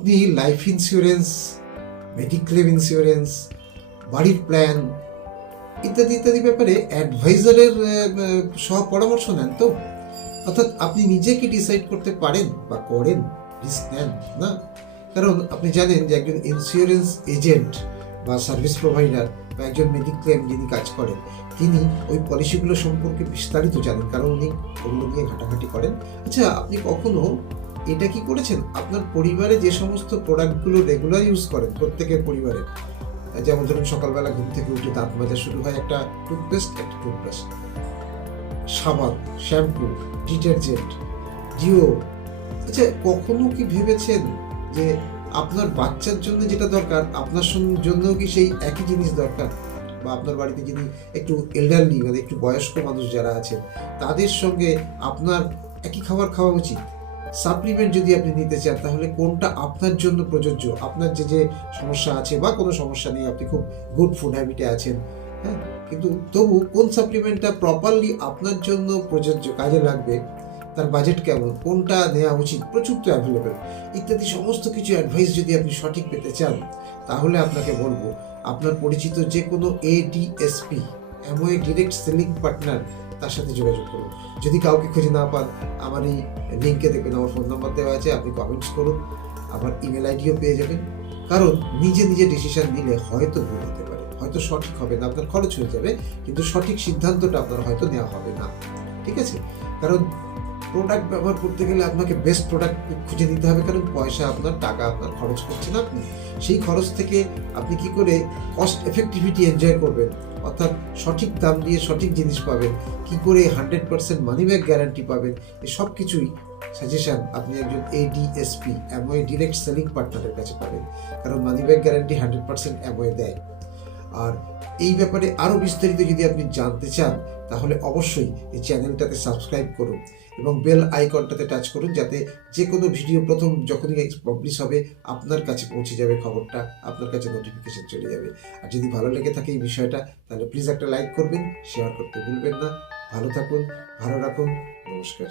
আপনি life insurance, mediclaim insurance, বাড়ির plan ইত্যাদি ইত্যাদি ব্যাপারে অ্যাডভাইজারের সহ পরামর্শ নেন তো? অর্থাৎ আপনি নিজে কি ডিসাইড করতে পারেন বা করেন, রিস্ক নেন না? কারণ আপনি জানেন যে একজন ইন্স্যুরেন্স এজেন্ট বা সার্ভিস প্রোভাইডার বা একজন মেডিক্লেম যিনি কাজ করেন, তিনি ওই পলিসিগুলো সম্পর্কে বিস্তারিত জানেন, কারণ উনি ওগুলো নিয়ে ঘাটাঘাটি করেন। আচ্ছা, আপনি কখনো এটা কি করেছেন, আপনার পরিবারে যে সমস্ত প্রোডাক্টগুলো রেগুলার ইউজ করেন প্রত্যেকের পরিবারে, যেমন ধরুন সকালবেলা ঘুম থেকে উঠে দাঁত মাজা শুরু হয় একটা টুথব্রাশ, সাবান, শ্যাম্পু, ডিটারজেন্ট, ডিও, আচ্ছা কখনো কি ভেবেছেন যে আপনার বাচ্চার জন্য যেটা দরকার আপনার জন্যও কি সেই একই জিনিস দরকার? বা আপনার বাড়িতে যিনি একটু এল্ডারলি মানে একটু বয়স্ক মানুষ যারা আছেন তাদের সঙ্গে আপনার একই খাবার খাওয়া উচিত? সাপ্লিমেন্ট যদি আপনি নিতে চান তাহলে কোনটা আপনার জন্য প্রযোজ্য? আপনার যে যে সমস্যা আছে বা কোনো সমস্যা নেই, আপনি খুব গুড ফুড হ্যাবিটে আছেন, হ্যাঁ, কিন্তু তবু কোন সাপ্লিমেন্টটা প্রপারলি আপনার জন্য প্রযোজ্য, কাজে লাগবে, তার বাজেট কেমন, কোনটা নেওয়া উচিত, প্রচুর তো অ্যাভেলেবেল, ইত্যাদি সমস্ত কিছু অ্যাডভাইস যদি আপনি সঠিক পেতে চান তাহলে আপনাকে বলবো আপনার পরিচিত যে কোনো এডিএসপি, অ্যামওয়ে ডিরেক্ট সেলিং পার্টনার, তার সাথে যোগাযোগ করুন। যদি কাউকে খুঁজে না পান, আমার এই লিঙ্কে দেখবেন আমার ফোন নাম্বার দেওয়া আছে, আপনি কমেন্টস করুন, আমার ইমেল আইডিও পেয়ে যাবেন। কারণ নিজে নিজে ডিসিশন নিলে হয়তো ভুল হতে পারে, হয়তো সঠিক হবে না, আপনার খরচ হয়ে যাবে, কিন্তু সঠিক সিদ্ধান্তটা আপনার হয়তো নেওয়া হবে না। ঠিক আছে? কারণ প্রোডাক্ট ব্যবহার করতে গেলে আপনাকে বেস্ট প্রোডাক্ট খুঁজে নিতে হবে, কারণ পয়সা আপনার, টাকা আপনার খরচ করছেন আপনি, সেই খরচ থেকে আপনি কি করে কস্ট এফেক্টিভিটি এনজয় করবেন, অর্থাৎ সঠিক দাম দিয়ে সঠিক জিনিস পাবেন, কি করে 100% মানি ব্যাক গ্যারান্টি পাবেন, এই সব কিছুই সাজেশন আপনি একজন এডিএসপি, অ্যামওয়ে ডিরেক্ট সেলিং পার্টনারের কাছে পাবেন, কারণ মানি ব্যাক গ্যারান্টি 100% অ্যামওয়ে দেয়। আর এই ব্যাপারে আরও বিস্তারিত যদি আপনি জানতে চান তাহলে অবশ্যই এই চ্যানেলটাতে সাবস্ক্রাইব করুন এবং বেল আইকনটাতে টাচ করুন, যাতে যে কোনো ভিডিও প্রথম যখনই পাবলিশ হবে আপনার কাছে পৌঁছে যাবে, খবরটা আপনার কাছে নোটিফিকেশন চলে যাবে। আর যদি ভালো লেগে থাকে এই বিষয়টা তাহলে প্লিজ একটা লাইক করবেন, শেয়ার করতে ভুলবেন না। ভালো থাকুন, ভালো রাখুন, নমস্কার।